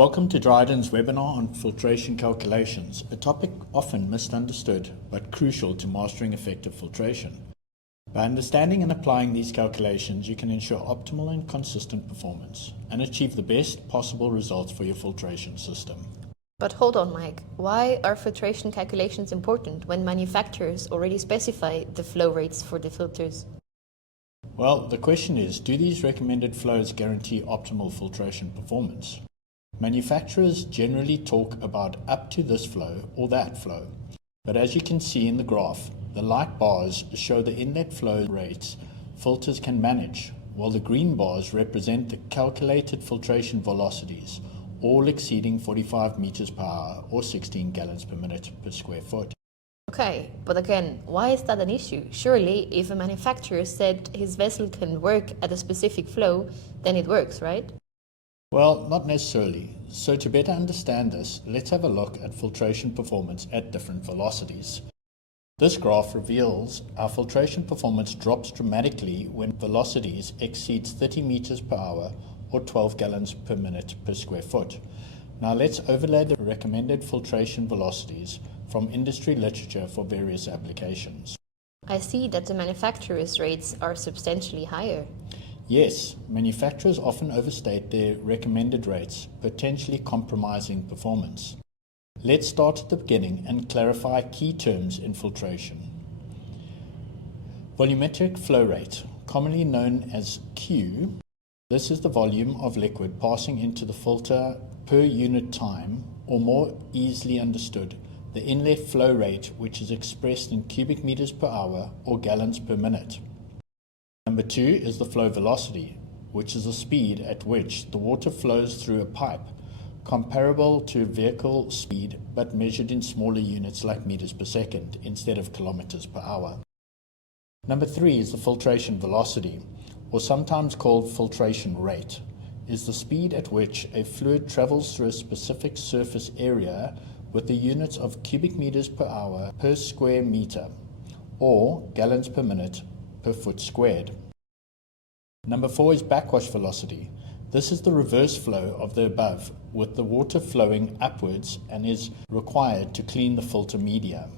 Welcome to Dryden's webinar on filtration calculations, a topic often misunderstood but crucial to mastering effective filtration. By understanding and applying these calculations, you can ensure optimal and consistent performance and achieve the best possible results for your filtration system. But hold on, Mike. Why are filtration calculations important when manufacturers already specify the flow rates for the filters? Well, the question is, do these recommended flows guarantee optimal filtration performance? Manufacturers generally talk about up to this flow or that flow, but as you can see in the graph, the light bars show the inlet flow rates filters can manage, while the green bars represent the calculated filtration velocities, all exceeding 45 meters per hour or 16 gallons per minute per square foot. Okay, but again, why is that an issue? Surely, if a manufacturer said his vessel can work at a specific flow, then it works, right? Well, not necessarily. So to better understand this, let's have a look at filtration performance at different velocities. This graph reveals our filtration performance drops dramatically when velocities exceeds 30 meters per hour or 12 gallons per minute per square foot. Now let's overlay the recommended filtration velocities from industry literature for various applications. I see that the manufacturer's rates are substantially higher. Yes, manufacturers often overstate their recommended rates, potentially compromising performance. Let's start at the beginning and clarify key terms in filtration. Volumetric flow rate, commonly known as Q, this is the volume of liquid passing into the filter per unit time, or more easily understood, the inlet flow rate, which is expressed in cubic meters per hour or gallons per minute. Number 2 is the flow velocity, which is the speed at which the water flows through a pipe, comparable to vehicle speed but measured in smaller units like meters per second instead of kilometers per hour. Number 3 is the filtration velocity, or sometimes called filtration rate, is the speed at which a fluid travels through a specific surface area with the units of cubic meters per hour per square meter, or gallons per minute per foot squared. Number 4 is backwash velocity. This is the reverse flow of the above, with the water flowing upwards and is required to clean the filter media.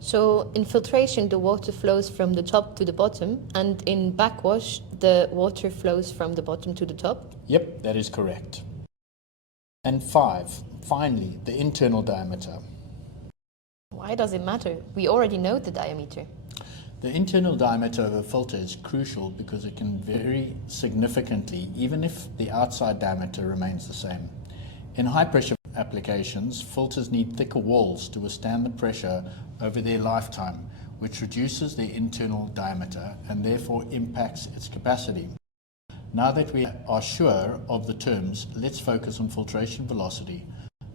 So in filtration, the water flows from the top to the bottom, and in backwash, the water flows from the bottom to the top? Yep, that is correct. And 5, finally, the internal diameter. Why does it matter? We already know the diameter. The internal diameter of a filter is crucial because it can vary significantly even if the outside diameter remains the same. In high pressure applications, filters need thicker walls to withstand the pressure over their lifetime, which reduces their internal diameter and therefore impacts its capacity. Now that we are sure of the terms, let's focus on filtration velocity,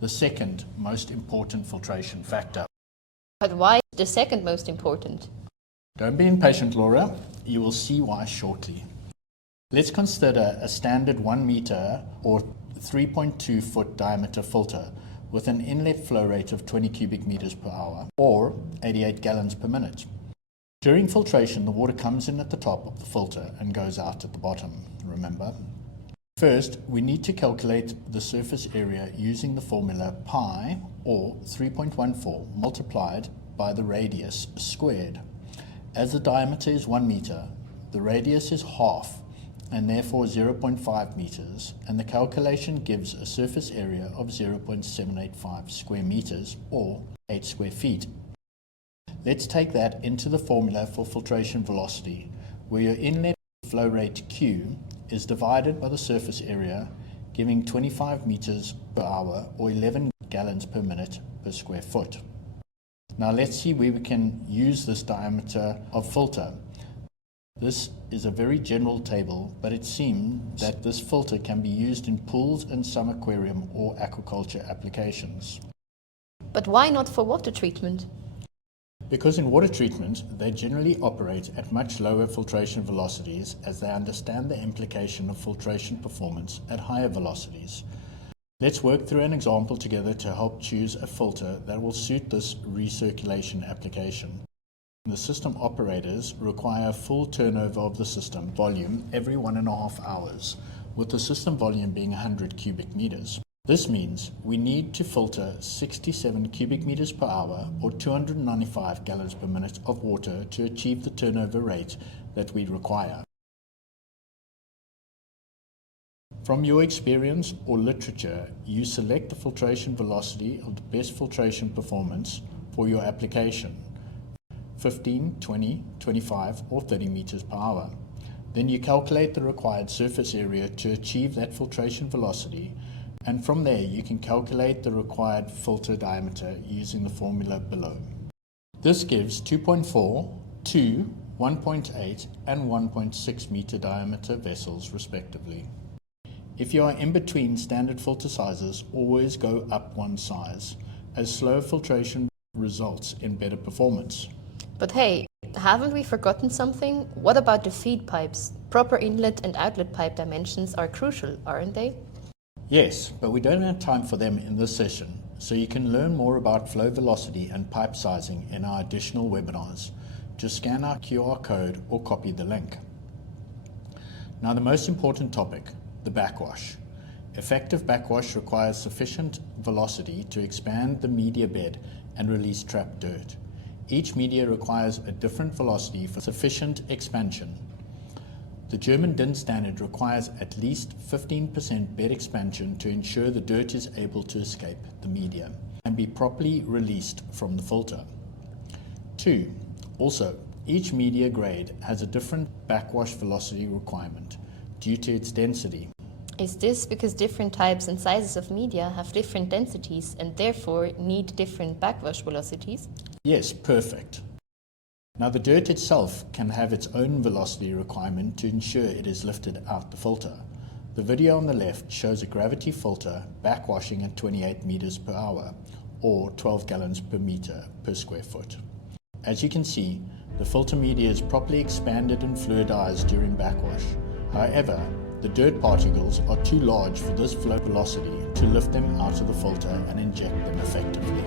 the second most important filtration factor. But why is the second most important? Don't be impatient, Laura. You will see why shortly. Let's consider a standard 1 meter or 3.2 foot diameter filter with an inlet flow rate of 20 cubic meters per hour or 88 gallons per minute. During filtration, the water comes in at the top of the filter and goes out at the bottom, remember? First, we need to calculate the surface area using the formula pi or 3.14 multiplied by the radius squared. As the diameter is 1 meter, the radius is half and therefore 0.5 meters, and the calculation gives a surface area of 0.785 square meters or 8 square feet. Let's take that into the formula for filtration velocity, where your inlet flow rate Q is divided by the surface area, giving 25 meters per hour or 11 gallons per minute per square foot. Now let's see where we can use this diameter of filter. This is a very general table, but it seems that this filter can be used in pools and some aquarium or aquaculture applications. But why not for water treatment? Because in water treatment, they generally operate at much lower filtration velocities as they understand the implication of filtration performance at higher velocities. Let's work through an example together to help choose a filter that will suit this recirculation application. The system operators require full turnover of the system volume every 1.5 hours, with the system volume being 100 cubic meters. This means we need to filter 67 cubic meters per hour or 295 gallons per minute of water to achieve the turnover rate that we require. From your experience or literature, you select the filtration velocity of the best filtration performance for your application, 15, 20, 25 or 30 meters per hour. Then you calculate the required surface area to achieve that filtration velocity, and from there you can calculate the required filter diameter using the formula below. This gives 2.4, 2, 1.8 and 1.6 meter diameter vessels respectively. If you are in between standard filter sizes, always go up one size, as slow filtration results in better performance. But hey, haven't we forgotten something? What about the feed pipes? Proper inlet and outlet pipe dimensions are crucial, aren't they? Yes, but we don't have time for them in this session, so you can learn more about flow velocity and pipe sizing in our additional webinars. Just scan our QR code or copy the link. Now the most important topic, the backwash. Effective backwash requires sufficient velocity to expand the media bed and release trapped dirt. Each media requires a different velocity for sufficient expansion. The German DIN standard requires at least 15% bed expansion to ensure the dirt is able to escape the media and be properly released from the filter. 2. Also, each media grade has a different backwash velocity requirement due to its density. Is this because different types and sizes of media have different densities and therefore need different backwash velocities? Yes, perfect. Now the dirt itself can have its own velocity requirement to ensure it is lifted out the filter. The video on the left shows a gravity filter backwashing at 28 meters per hour or 12 gallons per meter per square foot. As you can see, the filter media is properly expanded and fluidized during backwash. However, the dirt particles are too large for this flow velocity to lift them out of the filter and inject them effectively.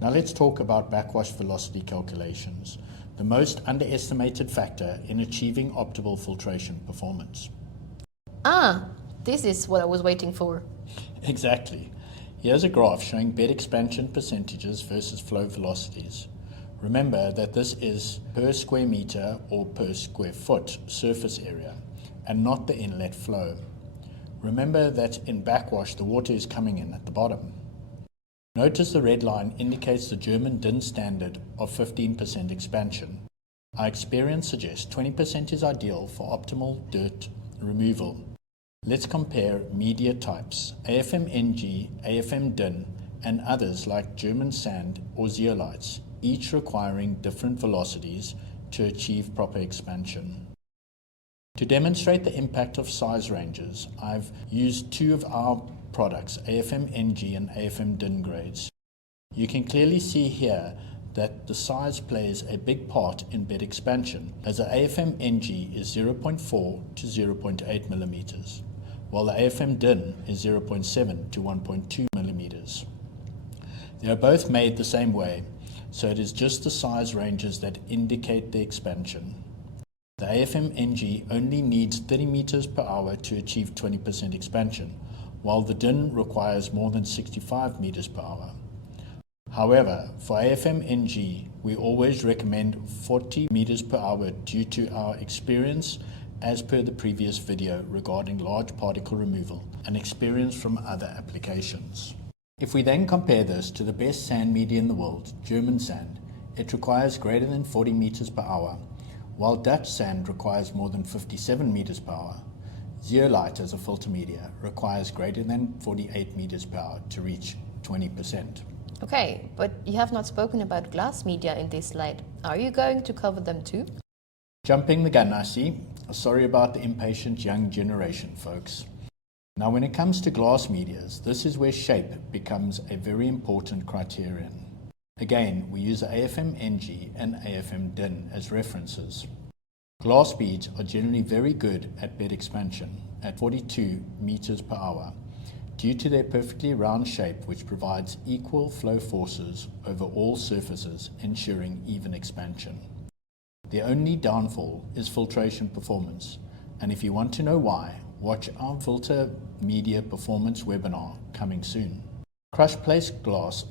Now let's talk about backwash velocity calculations, the most underestimated factor in achieving optimal filtration performance. This is what I was waiting for. Exactly. Here's a graph showing bed expansion percentages versus flow velocities. Remember that this is per square meter or per square foot surface area and not the inlet flow. Remember that in backwash the water is coming in at the bottom. Notice the red line indicates the German DIN standard of 15% expansion. Our experience suggests 20% is ideal for optimal dirt removal. Let's compare media types, AFM-NG, AFM-DIN, and others like German sand or zeolites, each requiring different velocities to achieve proper expansion. To demonstrate the impact of size ranges, I've used two of our products, AFM-NG and AFM-DIN grades. You can clearly see here that the size plays a big part in bed expansion, as the AFM-NG is 0.4 to 0.8 millimeters, while the AFM-DIN is 0.7 to 1.2 millimeters. They are both made the same way, so it is just the size ranges that indicate the expansion. The AFM-NG only needs 30 meters per hour to achieve 20% expansion, while the DIN requires more than 65 meters per hour. However, for AFM-NG, we always recommend 40 meters per hour due to our experience as per the previous video regarding large particle removal and experience from other applications. If we then compare this to the best sand media in the world, German sand, it requires greater than 40 meters per hour, while Dutch sand requires more than 57 meters per hour. Zeolite as a filter media requires greater than 48 meters per hour to reach 20%. Okay, but you have not spoken about glass media in this slide. Are you going to cover them too? Jumping the gun, I see. Sorry about the impatient young generation, folks. Now, when it comes to glass medias, this is where shape becomes a very important criterion. Again, we use AFM-NG and AFM-DIN as references. Glass beads are generally very good at bed expansion at 42 meters per hour due to their perfectly round shape, which provides equal flow forces over all surfaces, ensuring even expansion. The only downfall is filtration performance. And if you want to know why, watch our filter media performance webinar coming soon. Crushed place glass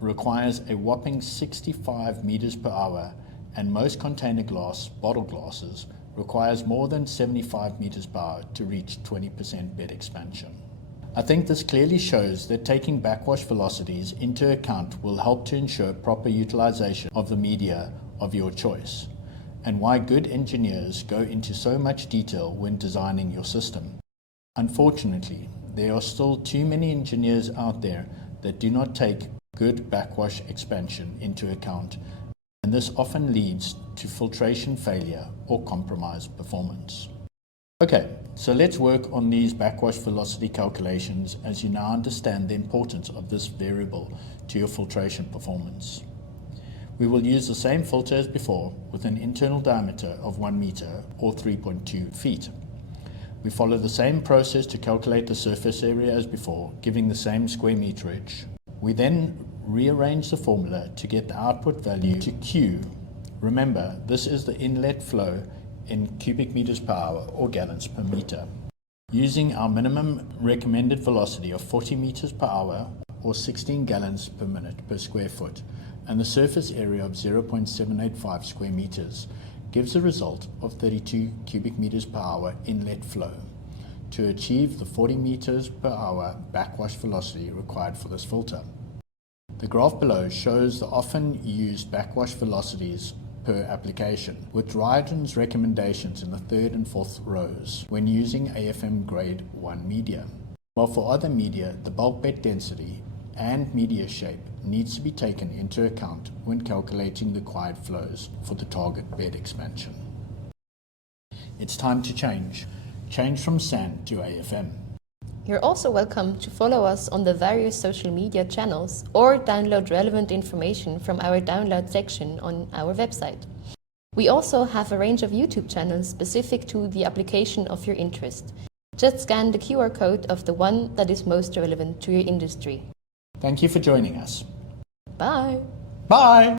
requires a whopping 65 meters per hour, and most container glass, bottle glasses, requires more than 75 meters per hour to reach 20% bed expansion. I think this clearly shows that taking backwash velocities into account will help to ensure proper utilization of the media of your choice, and why good engineers go into so much detail when designing your system. Unfortunately, there are still too many engineers out there that do not take good backwash expansion into account, and this often leads to filtration failure or compromised performance. Okay, so let's work on these backwash velocity calculations as you now understand the importance of this variable to your filtration performance. We will use the same filter as before with an internal diameter of 1 meter or 3.2 feet. We follow the same process to calculate the surface area as before, giving the same square meterage. We then rearrange the formula to get the output value to Q. Remember, this is the inlet flow in cubic meters per hour or gallons per meter. Using our minimum recommended velocity of 40 meters per hour or 16 gallons per minute per square foot, and the surface area of 0.785 square meters, gives a result of 32 cubic meters per hour inlet flow to achieve the 40 meters per hour backwash velocity required for this filter. The graph below shows the often used backwash velocities per application, with Dryden's recommendations in the third and fourth rows when using AFM grade 1 media. While for other media, the bulk bed density and media shape needs to be taken into account when calculating the required flows for the target bed expansion. It's time to change from sand to AFM. You're also welcome to follow us on the various social media channels or download relevant information from our download section on our website. We also have a range of YouTube channels specific to the application of your interest. Just scan the QR code of the one that is most relevant to your industry. Thank you for joining us. Bye! Bye!